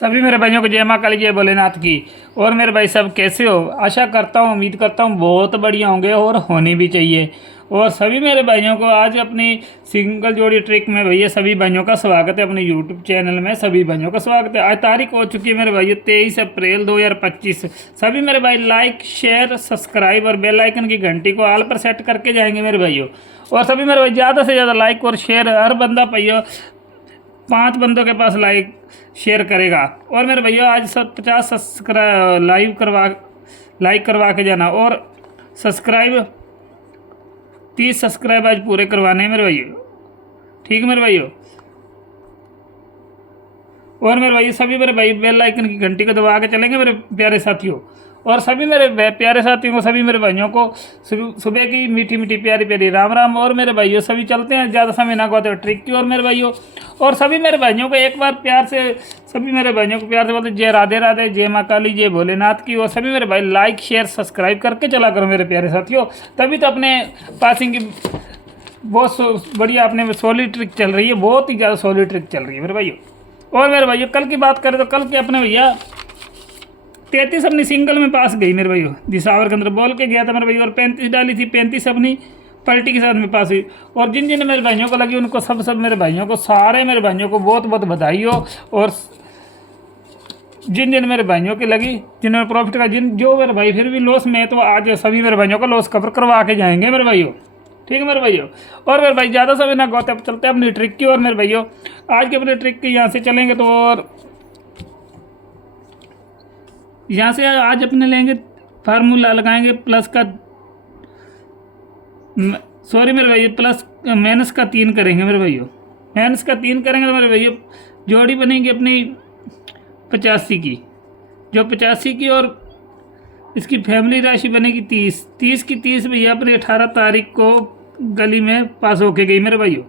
सभी मेरे भाइयों को जय माँ काली जय भोलेनाथ की। और मेरे भाई सब कैसे हो? आशा करता हूँ, उम्मीद करता हूँ बहुत बढ़िया होंगे और होनी भी चाहिए। और सभी मेरे भाइयों को आज अपनी सिंगल जोड़ी ट्रिक में भैया सभी भाइयों का स्वागत है। अपने यूट्यूब चैनल में सभी भाइयों का स्वागत है। आज तारीख हो चुकी है मेरे भाइयों 23 अप्रैल 2025। सभी मेरे भाई लाइक शेयर सब्सक्राइब और बेल आइकन की घंटी को ऑल पर सेट करके जाएंगे मेरे भाइयों। और सभी मेरे भाई ज़्यादा से ज़्यादा लाइक और शेयर हर बंदा भैया 5 बंदों के पास लाइक शेयर करेगा। और मेरे भैया आज सब 50 सब्सक्राइब लाइक करवा के जाना। और सब्सक्राइब 30 सब्सक्राइब आज पूरे करवाने हैं मेरे भैया। ठीक है मेरे भाइयों। और मेरे भाई सभी मेरे भाई बेल आइकन की घंटी को दबा के चलेंगे मेरे प्यारे साथियों। और सभी मेरे प्यारे साथियों को सभी मेरे भाइयों को सुबह की मीठी मीठी प्यारी प्यारी राम राम। और मेरे भाइयों सभी चलते हैं ज़्यादा समय ना गवाते ट्रिक की। और मेरे भाइयों और सभी मेरे भाइयों को एक बार प्यार से सभी मेरे भाइयों को प्यार से बोलते जय राधे राधे, जय माँ काली, जय भोलेनाथ की। और सभी मेरे भाई लाइक शेयर सब्सक्राइब करके चला करो मेरे प्यारे साथियों। तभी तो अपने पासिंग की बहुत बढ़िया अपने सॉलिड ट्रिक चल रही है, बहुत ही ज़्यादा सॉलिड ट्रिक चल रही है मेरे भाइयों। और मेरे भाइयों कल की बात करें तो कल के अपने भैया 33 अपनी सिंगल में पास गई मेरे भाइयों। दिसावर के अंदर बोल के गया था मेरे भाइयों। और 35 डाली थी, 35 अपनी पलटी के साथ में पास हुई। और जिन जिन मेरे भाइयों को लगी उनको सब मेरे भाइयों को सारे मेरे भाइयों को बहुत बहुत बधाई हो। और जिन जिन मेरे भाइयों की लगी जिन्होंने प्रॉफिट का जो मेरे भाई फिर भी लॉस में है तो आज सभी मेरे भाइयों का लॉस कवर करवा के जाएंगे मेरे भाइयों। ठीक है मेरे भाइयों। और मेरे भाई ज़्यादा समय ना गौते चलते हैं अपनी ट्रिक की। और मेरे भाइयों आज के अपने ट्रिक की यहाँ से चलेंगे तो और यहाँ से आज अपने लेंगे फार्मूला लगाएंगे प्लस का सॉरी मेरे भाइयों प्लस माइनस का 3 करेंगे मेरे भाइयों। माइनस का 3 करेंगे तो मेरे भाइयों जोड़ी बनेगी अपनी 85 की, जो 85 की। और इसकी फैमिली राशि बनेगी 30 की 30 भैया अपनी 18 तारीख को गली में पास होके गई मेरे भाइयों।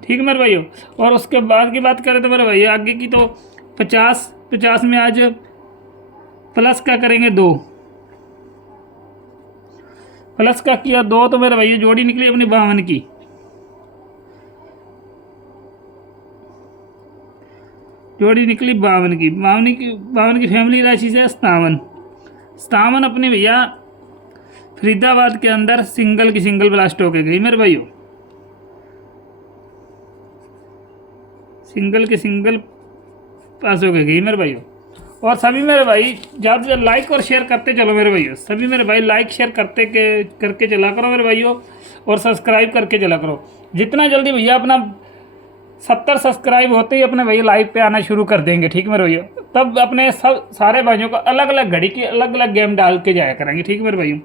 ठीक है मेरे भाइयों। और उसके बाद की बात करें तो मेरे भैया आगे की तो 50 में आज प्लस का करेंगे 2, प्लस का किया 2 तो मेरे भैया जोड़ी निकली अपनी 52 की। जोड़ी निकली 52 की फैमिली राशि से 57 अपने भैया फरीदाबाद के अंदर सिंगल की सिंगल ब्लास्ट होके गई मेरे भाइयों। सिंगल के सिंगल पास होके गई मेरे भाइयों। और सभी मेरे भाई ज़्यादा से ज़्यादा लाइक और शेयर करते चलो मेरे भाइयों। सभी मेरे भाई लाइक शेयर करके चला करो मेरे भाइयों। और सब्सक्राइब करके चला करो। जितना जल्दी भैया अपना 70 सब्सक्राइब होते ही अपने भैया लाइव पे आना शुरू कर देंगे। ठीक मेरे भैया। तब अपने सारे भाइयों को अलग अलग घड़ी की अलग अलग गेम डाल के जाया करेंगे। ठीक मेरे भाइयों।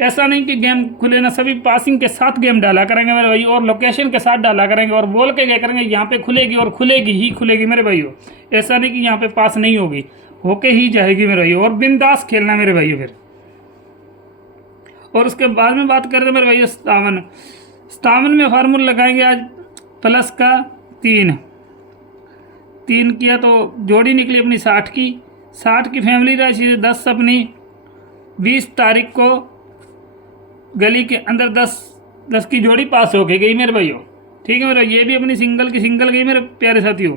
ऐसा नहीं कि गेम खुले ना, सभी पासिंग के साथ गेम डाला करेंगे मेरे भाई। और लोकेशन के साथ डाला करेंगे और बोल के गया करेंगे यहाँ पे खुलेगी और खुलेगी ही खुलेगी मेरे भाइयों। ऐसा नहीं कि यहाँ पे पास नहीं होगी, होके ही जाएगी मेरे भाइयों। और बिंदास खेलना मेरे भाइयों फिर। और उसके बाद में बात करें तो मेरे भाइयों 57 में फार्मूला लगाएंगे आज प्लस का 3 किया तो जोड़ी निकली अपनी 60 की फैमिली राशि से 10 अपनी 20 तारीख को गली के अंदर 10 की जोड़ी पास होके गई मेरे भाइयों। ठीक है मेरे, ये भी अपनी सिंगल की सिंगल गई मेरे प्यारे साथियों।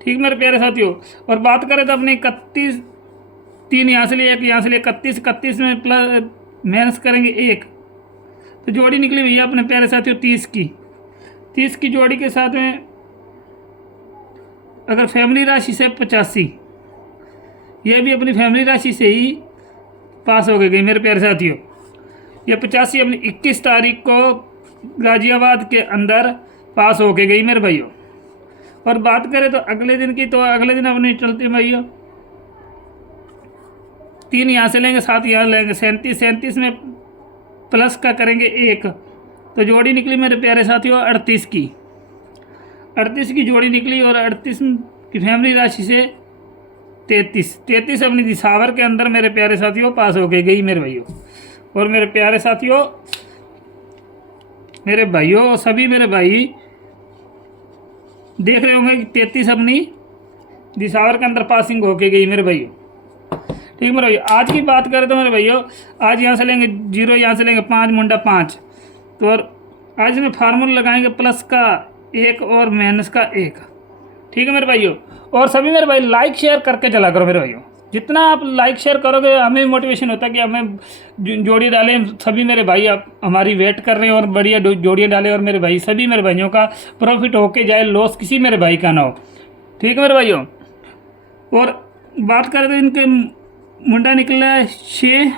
ठीक मेरे प्यारे साथियों। और बात करें तो अपने 31 3 यहाँ से लिए 1 यहाँ से लिए 31 में प्लस माइनस करेंगे 1 तो जोड़ी निकली भैया अपने प्यारे साथियों 30 की जोड़ी के साथ में अगर फैमिली राशि से 85, ये भी अपनी फैमिली राशि से ही पास हो गई मेरे प्यारे साथियों। ये 85 अपनी 21 तारीख को गाजियाबाद के अंदर पास होके गई मेरे भाइयों। और बात करें तो अगले दिन की तो अगले दिन अपनी चलती भैया 3 यहाँ से लेंगे 7 यहाँ लेंगे 37 में प्लस का करेंगे 1 तो जोड़ी निकली मेरे प्यारे साथियों 38 की जोड़ी निकली। और 38 की फैमिली राशि से 33 अपनी दिसावर के अंदर मेरे प्यारे साथियों पास होके गई मेरे भाइयों। और मेरे प्यारे साथियों मेरे भाइयों सभी मेरे भाई देख रहे होंगे कि 33 अपनी दिसावर के अंदर पासिंग होके गई मेरे भाइयों। ठीक मेरे भाइयों। आज की बात करें तो मेरे भाइयों आज यहाँ से लेंगे 0, यहाँ से लेंगे 5 मुंडा 5 तो और आज में फार्मूला लगाएंगे प्लस का 1 और माइनस का 1। ठीक है मेरे भाइयों। और सभी मेरे भाई लाइक शेयर करके चला करो मेरे भाइयों, जितना आप लाइक शेयर करोगे हमें मोटिवेशन होता है कि हमें जोड़ी डालें। सभी मेरे भाई आप हमारी वेट कर रहे हैं और बढ़िया जोड़ियाँ डालें, और मेरे भाई सभी मेरे भाइयों का प्रॉफिट होके जाए, लॉस किसी मेरे भाई का ना हो। ठीक है मेरे भाइयों। और बात करें तो इनके मुंडा निकला है 6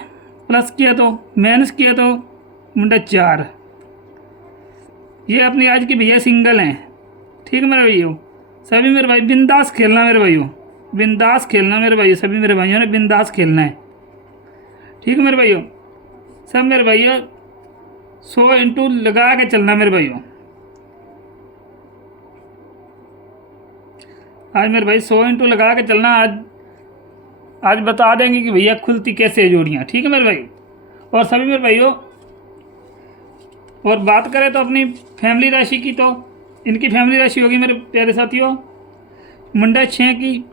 प्लस किया तो माइनस किया तो मुंडा 4। ये अपनी आज की भैया सिंगल हैं। ठीक है मेरे भाइयों। सभी मेरे भाई बिंदास खेलना मेरे भाइयों, बिंदास खेलना मेरे भाइयों, सभी मेरे भाइयों ने बिंदास खेलना है। ठीक है मेरे भाइयों। सब मेरे भाइयों 100 इंटू लगा के चलना मेरे भाइयों। आज मेरे भाई 100 इंटू लगा के चलना। आज बता देंगे कि भैया खुलती कैसे है जोड़ियाँ। ठीक है मेरे भाई। और सभी मेरे भाइयों, और बात करें तो अपनी फैमिली राशि की, तो इनकी फैमिली राशि होगी मेरे प्यारे साथियों मुंडा 6 की,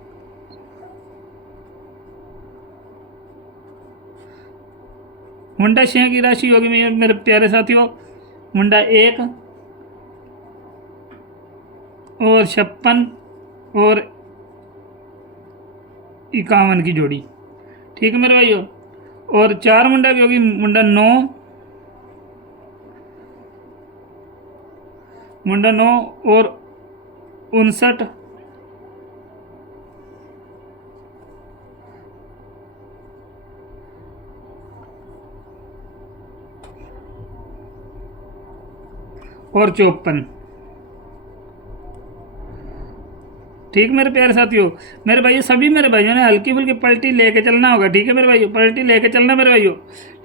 मुंडा 6 की राशि होगी मेरे प्यारे साथियों मुंडा 1 और 56 और 51 की जोड़ी। ठीक है मेरे भाइयों। और 4 मुंडा की होगी मुंडा 9, मुंडा 9 और 59 और 54। ठीक मेरे प्यारे साथियों मेरे भाइयों, सभी मेरे भाइयों ने हल्की फुल्की पलटी लेके चलना होगा। ठीक है मेरे भाइयों, पलटी लेके चलना मेरे भाइयों।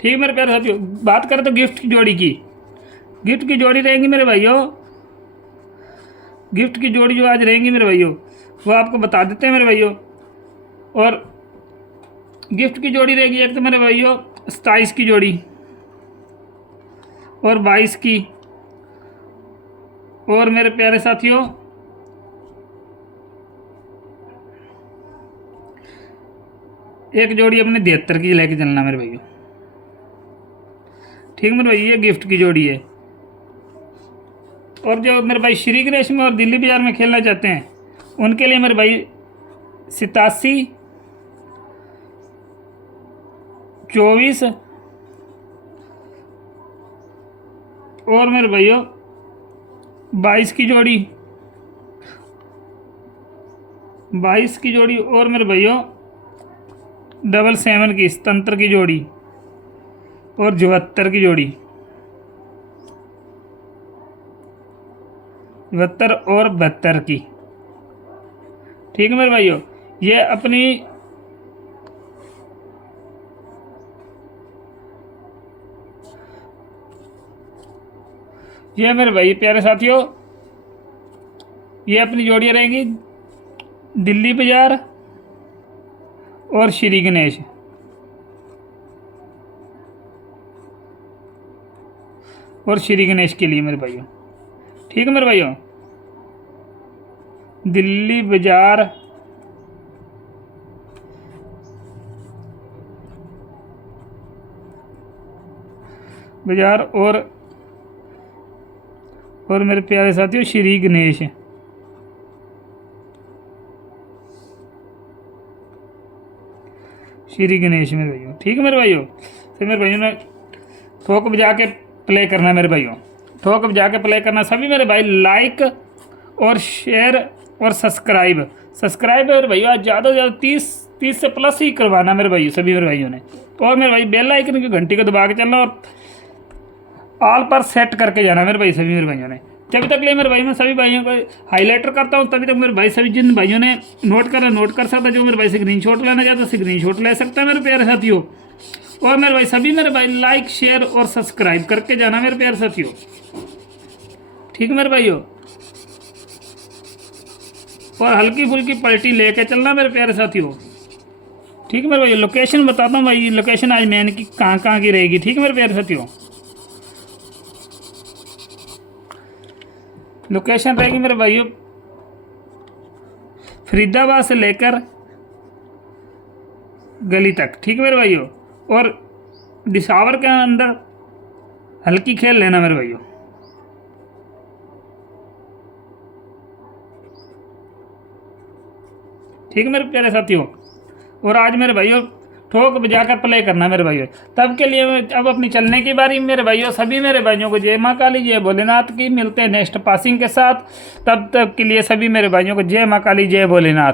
ठीक है मेरे प्यारे साथियों। बात करें तो गिफ्ट की जोड़ी की, गिफ्ट की जोड़ी रहेंगी मेरे भाइयों। गिफ्ट की जोड़ी जो आज रहेंगी मेरे भाइयों वो आपको बता देते हैं मेरे भाइयों। और गिफ्ट की जोड़ी रहेगी एक तो मेरे भाइयों 27 की जोड़ी और 22 की, और मेरे प्यारे साथियों एक जोड़ी अपने 73 की लेके चलना मेरे भाइयों। ठीक मेरे भाई, ये गिफ्ट की जोड़ी है। और जो मेरे भाई श्री गणेश में और दिल्ली बाजार में खेलना चाहते हैं उनके लिए मेरे भाई 87 24 और मेरे भाइयों 22 की जोड़ी, 22 की जोड़ी और मेरे भाइयों 77 की तंत्र की जोड़ी और 74 की जोड़ी, 72 और 72 की। ठीक है मेरे भाइयों। ये अपनी ये मेरे भाई प्यारे साथियों ये अपनी जोड़ियाँ रहेंगी दिल्ली बाजार और श्री गणेश। और श्री गणेश के लिए मेरे भाइयों। ठीक है मेरे भाइयों। दिल्ली बाजार और मेरे प्यारे साथियों श्री गणेश। श्री गणेश मेरे भाइयों। ठीक है मेरे भाइयों। फिर मेरे भाइयों ने ठोक बजा के प्ले करना मेरे भाइयों, ठोक बजा के प्ले करना। सभी मेरे भाई लाइक और शेयर और सब्सक्राइब मेरे भैया ज़्यादा से ज़्यादा 30 से प्लस ही करवाना मेरे भाई सभी मेरे भाइयों ने। और मेरे भाई बेल आइकन की घंटी को दबा के चलना और ऑल पर सेट करके जाना मेरे भाई सभी मेरे भाइयों ने। जब तक ले मेरे भाई मैं सभी भाइयों को हाईलाइटर करता हूँ तभी तक मेरे भाई सभी जिन भाइयों ने नोट कर सकता है, जो मेरे भाई स्क्रीनशॉट लेना चाहता है स्क्रीनशॉट ले सकता है मेरे प्यारे साथियों। और मेरे भाई सभी मेरे भाई लाइक शेयर और सब्सक्राइब करके जाना मेरे प्यारे साथियों। ठीक है मेरे भाइयों। और हल्की फुल्की पलटी लेके चलना मेरे प्यारे साथियों। ठीक है मेरे भाई। लोकेशन बताता हूँ भाई, लोकेशन आज मैंने की कहाँ की रहेगी। ठीक है मेरे प्यारे साथियों। लोकेशन रहेगी मेरे भाइयों फरीदाबाद से लेकर गली तक। ठीक है मेरे भाइयों। और दिसावर के अंदर हल्की खेल लेना मेरे भाइयों। ठीक है मेरे प्यारे साथियों। और आज मेरे भाइयों ठोक बजाकर प्ले करना मेरे भाइयों। तब के लिए अब अपनी चलने की बारी मेरे भाइयों। सभी मेरे भाइयों को जय माँ काली जय भोलेनाथ की। मिलते हैं नेक्स्ट पासिंग के साथ। तब तक के लिए सभी मेरे भाइयों को जय माँ काली जय भोलेनाथ।